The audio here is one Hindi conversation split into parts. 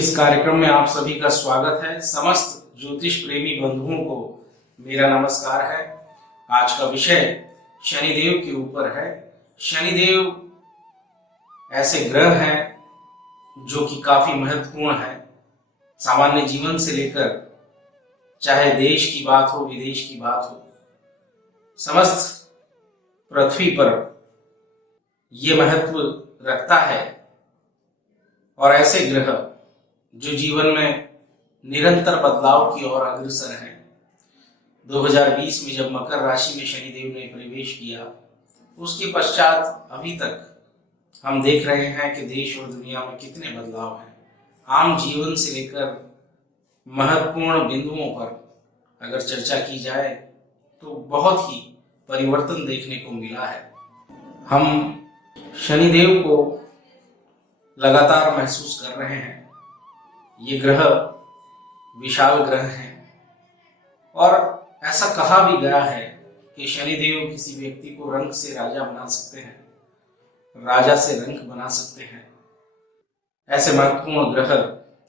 इस कार्यक्रम में आप सभी का स्वागत है। समस्त ज्योतिष प्रेमी बंधुओं को मेरा नमस्कार है। आज का विषय शनिदेव के ऊपर है। शनिदेव ऐसे ग्रह हैं जो कि काफी महत्वपूर्ण है। सामान्य जीवन से लेकर चाहे देश की बात हो, विदेश की बात हो, समस्त पृथ्वी पर यह महत्व रखता है। और ऐसे ग्रह जो जीवन में निरंतर बदलाव की ओर अग्रसर हैं। 2020 में जब मकर राशि में शनिदेव ने प्रवेश किया, उसके पश्चात अभी तक हम देख रहे हैं कि देश और दुनिया में कितने बदलाव हैं। आम जीवन से लेकर महत्वपूर्ण बिंदुओं पर अगर चर्चा की जाए तो बहुत ही परिवर्तन देखने को मिला है। हम शनिदेव को लगातार महसूस कर रहे हैं। ये ग्रह विशाल ग्रह हैं और ऐसा कहा भी गया है कि शनिदेव किसी व्यक्ति को रंक से राजा बना सकते हैं, राजा से रंक बना सकते हैं। ऐसे महत्वपूर्ण ग्रह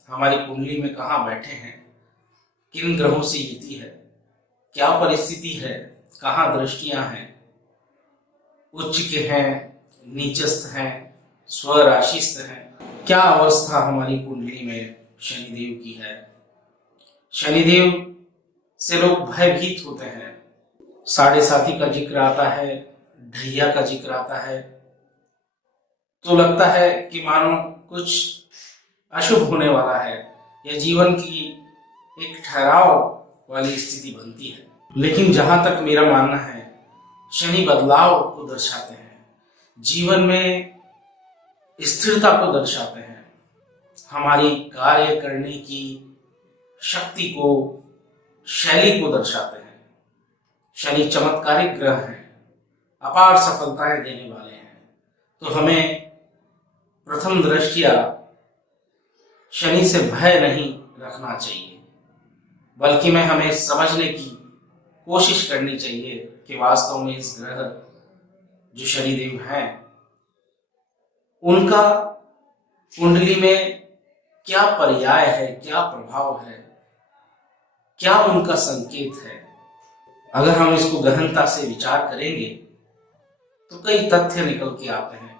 हमारी कुंडली में कहाँ बैठे हैं, किन ग्रहों से युति है, क्या परिस्थिति है, कहाँ दृष्टियां हैं, उच्च के हैं, नीचस्थ हैं, स्वराशिस्थ हैं, क्या अवस्था हमारी कुंडली में शनिदेव की है। शनिदेव से लोग भयभीत होते हैं। साढ़े साथी का जिक्र आता है, ढैया का जिक्र आता है, तो लगता है कि मानो कुछ अशुभ होने वाला है या जीवन की एक ठहराव वाली स्थिति बनती है। लेकिन जहां तक मेरा मानना है, शनि बदलाव को दर्शाते हैं, जीवन में स्थिरता को दर्शाते हैं, हमारी कार्य करने की शक्ति को, शैली को दर्शाते हैं। शनि चमत्कारिक ग्रह हैं, अपार सफलताएं देने वाले हैं। तो हमें प्रथम दृष्टया शनि से भय नहीं रखना चाहिए, बल्कि में हमें समझने की कोशिश करनी चाहिए कि वास्तव में इस ग्रह जो शनिदेव हैं, उनका कुंडली में क्या पर्याय है, क्या प्रभाव है, क्या उनका संकेत है। अगर हम इसको गहनता से विचार करेंगे तो कई तथ्य निकल के आते हैं,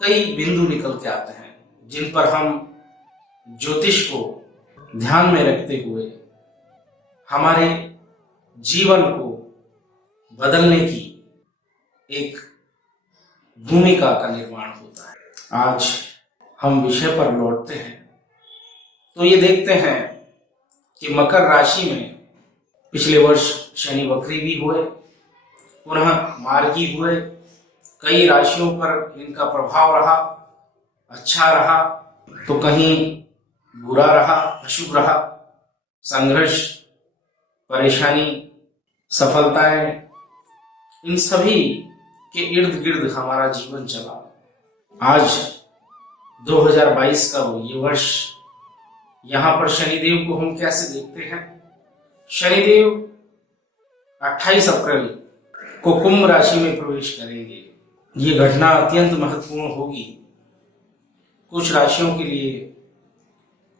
कई बिंदु निकल के आते हैं, जिन पर हम ज्योतिष को ध्यान में रखते हुए हमारे जीवन को बदलने की एक भूमिका का निर्माण होता है। आज हम विषय पर लौटते हैं तो ये देखते हैं कि मकर राशि में पिछले वर्ष शनि वक्री भी हुए, पुनः मार्गी हुए। कई राशियों पर इनका प्रभाव रहा, अच्छा रहा तो कहीं बुरा रहा, अशुभ रहा। संघर्ष, परेशानी, सफलताएं, इन सभी के इर्द गिर्द हमारा जीवन चला। आज 2022 का ये वर्ष, यहां पर शनिदेव को हम कैसे देखते हैं। शनिदेव 28 अप्रैल को कुंभ राशि में प्रवेश करेंगे। ये घटना अत्यंत महत्वपूर्ण होगी। कुछ राशियों के लिए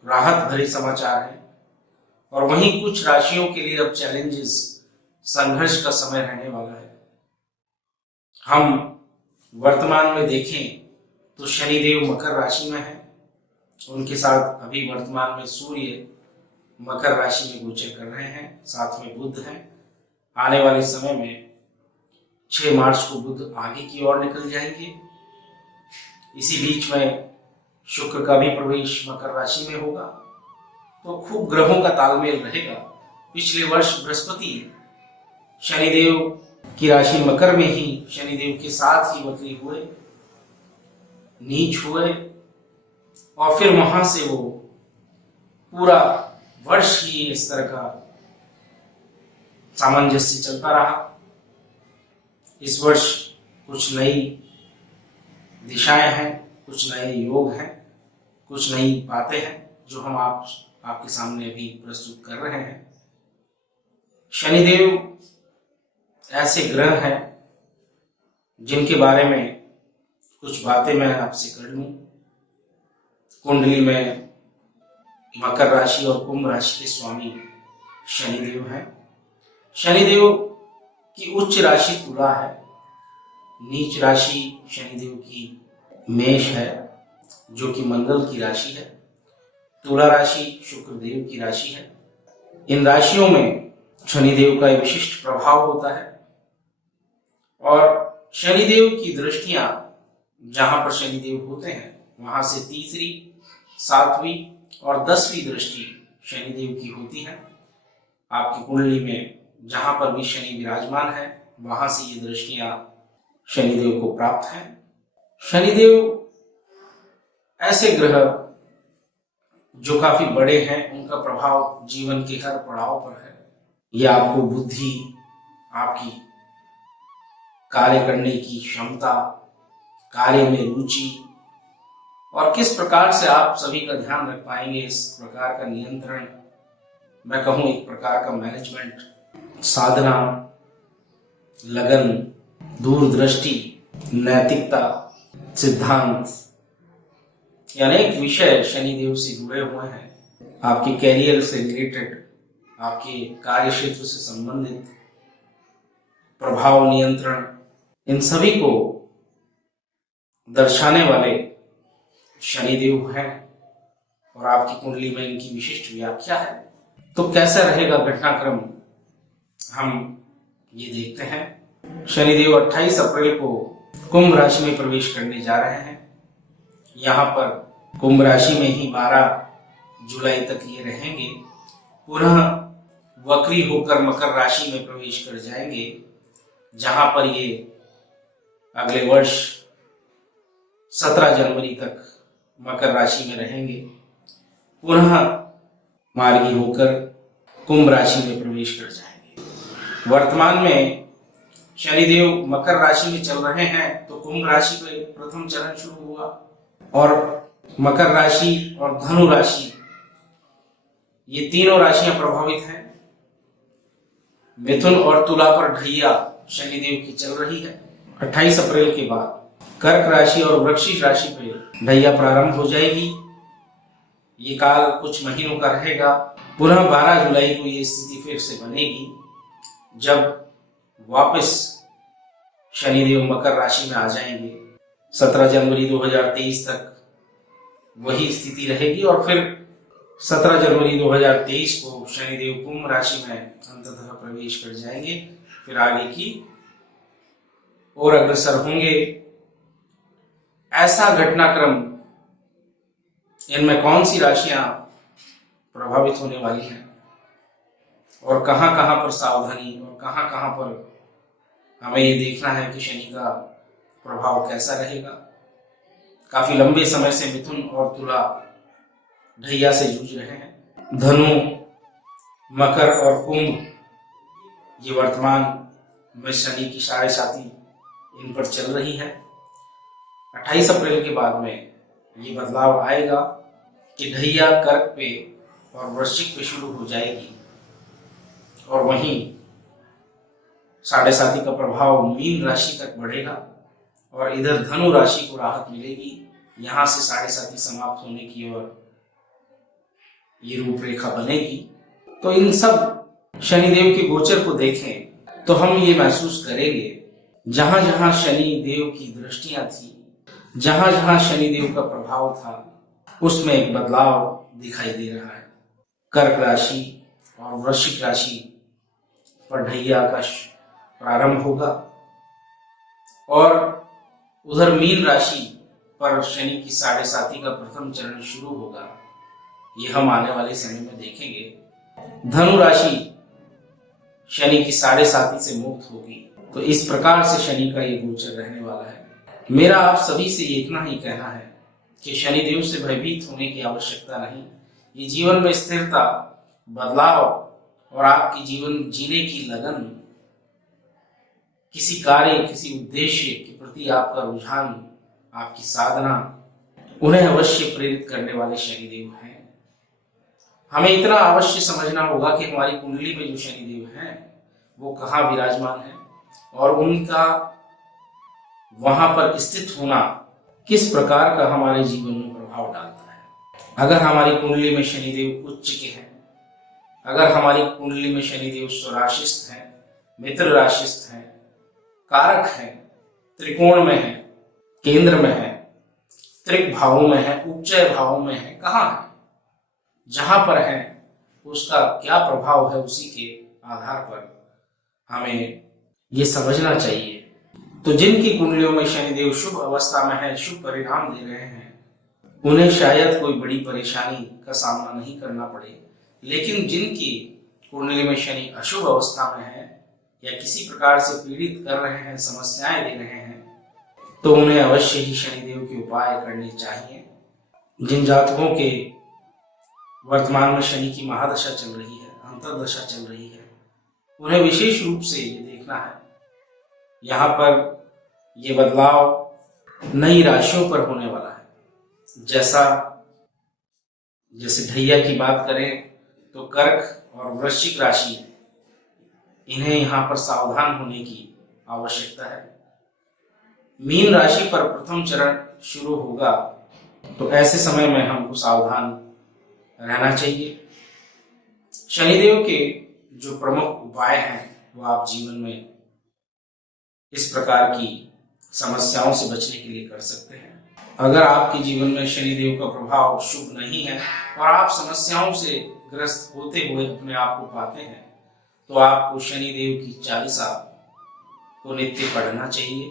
राहत भरे समाचार है और वहीं कुछ राशियों के लिए अब चैलेंजेस, संघर्ष का समय रहने वाला है। हम वर्तमान में देखें तो शनिदेव मकर राशि में है, उनके साथ अभी वर्तमान में सूर्य मकर राशि में गोचर कर रहे हैं, साथ में बुध हैं। आने वाले समय में 6 मार्च को बुध आगे की ओर निकल जाएंगे। इसी बीच में शुक्र का भी प्रवेश मकर राशि में होगा, तो खूब ग्रहों का तालमेल रहेगा। पिछले वर्ष बृहस्पति शनिदेव की राशि मकर में ही शनिदेव के साथ ही वक्री हुए, नीच हुए और फिर वहां से वो पूरा वर्ष ही इस तरह का सामंजस्य चलता रहा। इस वर्ष कुछ नई दिशाएं हैं, कुछ नए योग हैं, कुछ नई बातें हैं जो हम आपके सामने अभी प्रस्तुत कर रहे हैं। शनिदेव ऐसे ग्रह हैं जिनके बारे में कुछ बातें मैं आपसे कर लूं। कुंडली में मकर राशि और कुंभ राशि के स्वामी शनिदेव हैं। शनिदेव की उच्च राशि तुला है, नीच राशि शनिदेव की मेष है जो कि मंगल की राशि है। तुला राशि शुक्रदेव की राशि है। इन राशियों में शनिदेव का एक विशिष्ट प्रभाव होता है और शनिदेव की दृष्टियां जहां पर शनिदेव होते हैं वहां से तीसरी, सातवीं और 10वीं दृष्टि शनिदेव की होती है। आपकी कुंडली में जहां पर भी शनि विराजमान है वहां से ये दृष्टियां शनिदेव को प्राप्त हैं। शनिदेव ऐसे ग्रह जो काफी बड़े हैं, उनका प्रभाव जीवन के हर पड़ाव पर है। यह आपको बुद्धि, आपकी कार्य करने की क्षमता, कार्य में रुचि और किस प्रकार से आप सभी का ध्यान रख पाएंगे, इस प्रकार का नियंत्रण, मैं कहूं एक प्रकार का मैनेजमेंट, साधना, लगन, दूरदृष्टि, नैतिकता, सिद्धांत, ये अनेक विषय शनिदेव से जुड़े हुए हैं। आपके कैरियर से रिलेटेड, आपके कार्य क्षेत्र से संबंधित प्रभाव, नियंत्रण, इन सभी को दर्शाने वाले शनिदेव हैं और आपकी कुंडली में इनकी विशिष्ट व्याख्या है। तो कैसा रहेगा घटनाक्रम, हम ये देखते हैं। शनिदेव 28 अप्रैल को कुंभ राशि में प्रवेश करने जा रहे हैं। यहाँ पर कुंभ राशि में ही 12 जुलाई तक ये रहेंगे, पुनः वक्री होकर मकर राशि में प्रवेश कर जाएंगे, जहां पर ये अगले वर्ष 17 जनवरी तक मकर राशि में रहेंगे, पुनः मार्गी होकर कुंभ राशि में प्रवेश कर जाएंगे। वर्तमान में शनिदेव मकर राशि में चल रहे हैं तो कुंभ राशि पे प्रथम चरण शुरू हुआ और मकर राशि और धनु राशि, ये तीनों राशियां प्रभावित हैं। मिथुन और तुला पर ढैया शनिदेव की चल रही है। 28 अप्रैल के बाद कर्क राशि और वृश्चिक राशि पे ढैया प्रारंभ हो जाएगी। ये काल कुछ महीनों का रहेगा। पुनः 12 जुलाई को ये स्थिति फिर से बनेगी, जब वापस शनिदेव मकर राशि में आ जाएंगे। 17 जनवरी 2023 तक वही स्थिति रहेगी और फिर 17 जनवरी 2023 को शनिदेव कुंभ राशि में अंततः प्रवेश कर जाएंगे। फिर आगे की और अग्रसर होंगे। ऐसा घटनाक्रम, इनमें कौन सी राशियां प्रभावित होने वाली हैं और कहां कहां पर सावधानी और कहां कहां पर हमें ये देखना है कि शनि का प्रभाव कैसा रहेगा। काफी लंबे समय से मिथुन और तुला ढैया से जूझ रहे हैं। धनु, मकर और कुंभ, ये वर्तमान में शनि की 7.5 इन पर चल रही है। 28 अप्रैल के बाद में ये बदलाव आएगा कि ढैया कर्क पे और वृश्चिक पे शुरू हो जाएगी और वहीं 7.5 का प्रभाव मीन राशि तक बढ़ेगा और इधर धनु राशि को राहत मिलेगी। यहां से 7.5 समाप्त होने की ओर ये रूपरेखा बनेगी। तो इन सब शनिदेव के गोचर को देखें तो हम ये महसूस करेंगे, जहां जहां शनि देव की दृष्टियां थी, जहां जहां शनिदेव का प्रभाव था, उसमें एक बदलाव दिखाई दे रहा है। कर्क राशि और वृश्चिक राशि पर ढैया का प्रारंभ होगा और उधर मीन राशि पर शनि की 7.5 का प्रथम चरण शुरू होगा। ये हम आने वाले समय में देखेंगे। धनु राशि शनि की 7.5 से मुक्त होगी। तो इस प्रकार से शनि का ये गोचर रहने वाला है। मेरा आप सभी से इतना ही कहना है कि शनिदेव से भयभीत होने की आवश्यकता नहीं। ये जीवन में स्थिरता, बदलाव और आपकी जीवन जीने की लगन, किसी कार्य, किसी उद्देश्य के प्रति आपका रुझान, आपकी साधना, उन्हें अवश्य प्रेरित करने वाले शनिदेव हैं। हमें इतना अवश्य समझना होगा कि हमारी कुंडली में जो शनिदेव हैं वो कहाँ विराजमान है और उनका वहां पर स्थित होना किस प्रकार का हमारे जीवन में प्रभाव डालता है। अगर हमारी कुंडली में शनिदेव उच्च के हैं, अगर हमारी कुंडली में शनिदेव स्वराशिस्थ हैं, मित्र राशिस्थ हैं, कारक हैं, त्रिकोण में है, केंद्र में है, त्रिक भावों में है, उपचय भावों में है, कहाँ है, जहां पर है उसका क्या प्रभाव है, उसी के आधार पर हमें ये समझना चाहिए। तो जिनकी कुंडलियों में शनिदेव शुभ अवस्था में है, शुभ परिणाम दे रहे हैं, उन्हें शायद कोई बड़ी परेशानी का सामना नहीं करना पड़े। लेकिन जिनकी कुंडली में शनि अशुभ अवस्था में है या किसी प्रकार से पीड़ित कर रहे हैं, समस्याएं दे रहे हैं, तो उन्हें अवश्य ही शनिदेव के उपाय करने चाहिए। जिन जातकों के वर्तमान में शनि की महादशा चल रही है, अंतर्दशा चल रही है, उन्हें विशेष रूप से ये देखना है। यहाँ पर ये बदलाव नई राशियों पर होने वाला है। जैसे ढैया की बात करें तो कर्क और वृश्चिक राशि, इन्हें यहाँ पर सावधान होने की आवश्यकता है। मीन राशि पर प्रथम चरण शुरू होगा, तो ऐसे समय में हमको सावधान रहना चाहिए। शनिदेव के जो प्रमुख उपाय हैं वो आप जीवन में इस प्रकार की समस्याओं से बचने के लिए कर सकते हैं। अगर आपके जीवन में शनिदेव का प्रभाव शुभ नहीं है और आप समस्याओं से ग्रस्त होते हुए अपने आप को पाते हैं, तो आपको शनिदेव की चालीसा को नित्य पढ़ना चाहिए।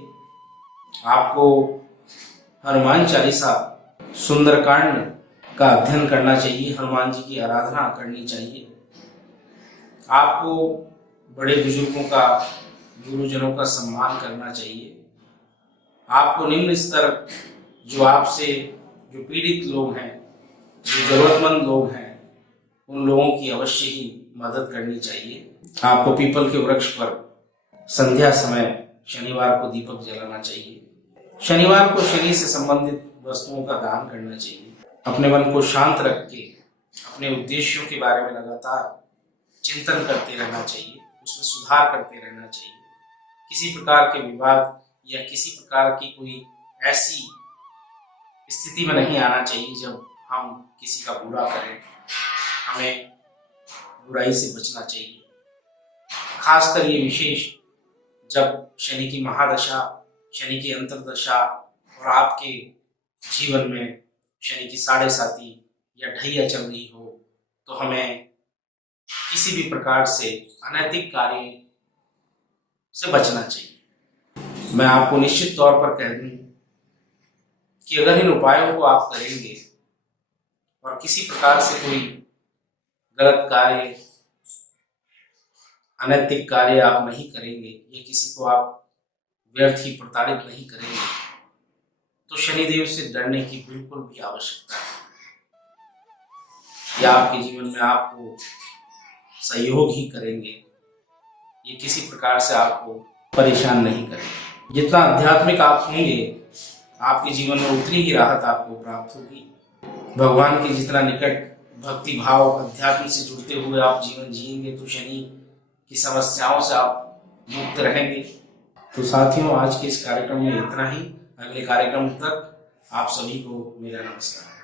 आपको हनुमान चालीसा, सुंदरकांड का अध्ययन करना चाहिए, हनुमान जी की आराधना करनी चाहिए। आपको बड़े बुजुर्गों का, गुरुजनों का सम्मान करना चाहिए। आपको निम्न स्तर जो पीड़ित लोग हैं, जो जरूरतमंद लोग हैं, उन लोगों की अवश्य ही मदद करनी चाहिए। आपको पीपल के वृक्ष पर संध्या समय शनिवार को दीपक जलाना चाहिए। शनिवार को शनि से संबंधित वस्तुओं का दान करना चाहिए। अपने मन को शांत रख के अपने उद्देश्यों के बारे में लगातार चिंतन करते रहना चाहिए, उसमें सुधार करते रहना चाहिए। किसी प्रकार के विवाद या किसी प्रकार की कोई ऐसी स्थिति में नहीं आना चाहिए जब हम किसी का बुरा करें। हमें बुराई से बचना चाहिए। खासकर ये विशेष जब शनि की महादशा, शनि की अंतर्दशा और आपके जीवन में शनि की साढ़े साती या ढैया चल रही हो, तो हमें किसी भी प्रकार से अनैतिक कार्यों से बचना चाहिए। मैं आपको निश्चित तौर पर कह दूं कि अगर इन उपायों को आप करेंगे और किसी प्रकार से कोई गलत कार्य, अनैतिक कार्य आप नहीं करेंगे या किसी को आप व्यर्थ ही प्रताड़ित नहीं करेंगे, तो शनिदेव से डरने की बिल्कुल भी आवश्यकता नहीं। या आपके जीवन में आपको सहयोग ही करेंगे, ये किसी प्रकार से आपको परेशान नहीं करेंगे। जितना आध्यात्मिक आप होंगे, आपके जीवन में उतनी ही राहत आपको प्राप्त होगी। भगवान के जितना निकट भक्ति भाव, अध्यात्म से जुड़ते हुए आप जीवन जिएंगे, तो शनि की समस्याओं से आप मुक्त रहेंगे। तो साथियों, आज के इस कार्यक्रम में इतना ही। अगले कार्यक्रम तक आप सभी को मेरा नमस्कार।